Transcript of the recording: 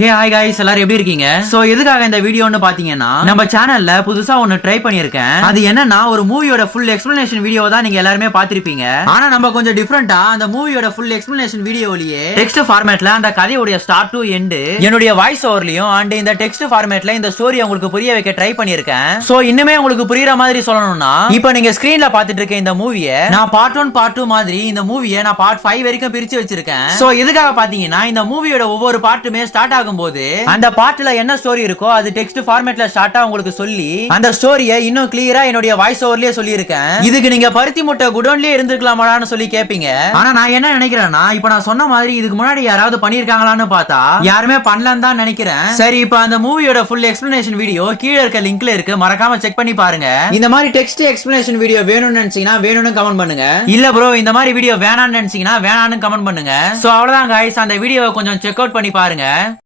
Hey hi guys எல்லாரும் எப்படி இருக்கீங்க? சோ எதுக்காக இந்த வீடியோன்னு பாத்தீங்கன்னா நம்ம சேனல்ல புதுசா ஒன்னு ட்ரை பண்ணிருக்கேன். அது என்னன்னா ஒரு மூவியோட ஃபுல் எக்ஸ்பிளனேஷன் வீடியோ தான் நீங்க எல்லாரும் பாத்திருப்பீங்க. ஆனா நம்ம கொஞ்சம் டிஃபரெண்டா அந்த மூவியோட ஃபுல் எக்ஸ்பிளனேஷன் வீடியோலயே டெக்ஸ்ட் ஃபார்மேட்ல அந்த கதையோட ஸ்டார்ட் டு எண்ட் என்னுடைய வாய்ஸ் ஓவர்லயும் அண்ட் இந்த டெக்ஸ்ட் ஃபார்மேட்ல இந்த ஸ்டோரி உங்களுக்கு புரிய வைக்க ட்ரை பண்ணிருக்கேன். சோ இன்னுமே உங்களுக்கு புரியுற மாதிரி சொல்லணும்னா இப்போ நீங்க ஸ்கிரீன்ல பாத்துட்டு இருக்க இந்த மூவியை நான் பார்ட் 1 பார்ட் 2 மாதிரி இந்த மூவியை நான் பார்ட் 5 வரைக்கும் பிரிச்சு வச்சிருக்கேன். சோ எதுக்காக பாத்தீங்கன்னா இந்த மூவியோட ஒவ்வொரு பார்ட்டுமே ஸ்டார்ட் ஆகும்போது அந்த பார்ட்ல என்ன ஸ்டோரி இருக்கோ அது டெக்ஸ்ட் ஃபார்மேட்ல ஷார்ட்டா உங்களுக்கு சொல்லி அந்த ஸ்டோரியை இன்னும் கிளியரா என்னுடைய வாய்ஸ் ஓவர்லயே சொல்லியிருக்கேன். இதுக்கு நீங்க பருத்தி முட்டை குடோன்லயே இருந்திருக்கலாமான்னு சொல்லி கேப்பீங்க. ஆனா நான் என்ன நினைக்கிறேன்னா இப்ப நான் சொன்ன மாதிரி இதுக்கு முன்னாடி யாராவது பண்ணிருக்காங்களான்னு பார்த்தா யாருமே பண்ணலன்னு தான் நினைக்கிறேன். சரி இப்ப அந்த மூவியோட ஃபுல் எக்ஸ்பிளனேஷன் வீடியோ கீழே இருக்க லிங்க்ல இருக்கு, மறக்காம செக் பண்ணி பாருங்க. இந்த மாதிரி டெக்ஸ்ட் எக்ஸ்பிளனேஷன் வீடியோ வேணும்னு நினைச்சீங்கன்னா வேணும்னு கமெண்ட் பண்ணுங்க. இல்ல ப்ரோ இந்த மாதிரி வீடியோ வேணாம்னு நினைச்சீங்கன்னா வேணாம்னு கமெண்ட் பண்ணுங்க. சோ அவ்வளவுதான் गाइस, அந்த வீடியோவை கொஞ்சம் செக் அவுட் பண்ணி பாருங்க.